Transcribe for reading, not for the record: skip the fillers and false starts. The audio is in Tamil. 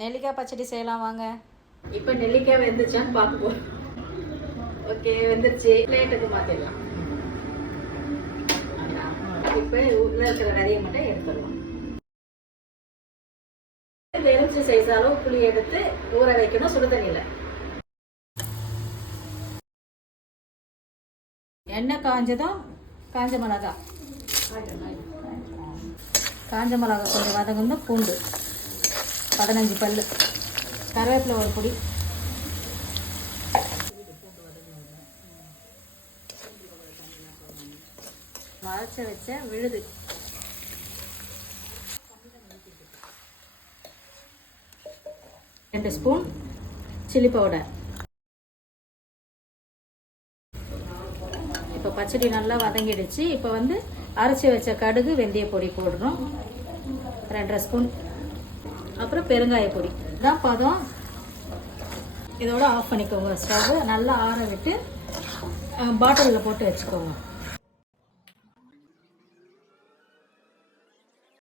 நெல்லிக்காய் பச்சடி செய்யலாம் வாங்க. இப்போ நெல்லிக்காய் வெந்துச்சான்னு பார்ப்போம். ஓகே, வெந்துருச்சு. பிளேட்டுக்கு மாற்றிடலாம். இப்போ உள்ள இருக்கிற விதையை மட்டும் எடுத்துடலாம். எலுமிச்சை சைஸ் அளவு புளி எடுத்து ஊற வைக்கணும் சுடு தண்ணியில். எண்ணெய் காஞ்சதும் காஞ்ச மிளகா கொஞ்சம் வதங்கணும். பூண்டு 15 பல், கருவேப்பிலை ஒரு பொடி, வதச்ச வச்ச விழுது, ரெண்டு ஸ்பூன் சில்லி பவுடர். இப்போ பச்சடி நல்லா வதங்கிடுச்சு. இப்போ வந்து அரைச்சி வச்ச கடுகு வெந்தய பொடி போடுறோம் 2.5 ஸ்பூன். அப்புறம் பெருங்காய பொடி. இதான் பதம். இதோட ஆஃப் பண்ணிக்கோங்க. ஸ்டவ் நல்லா ஆற விட்டு பாட்டிலில் போட்டு வச்சுக்கோங்க.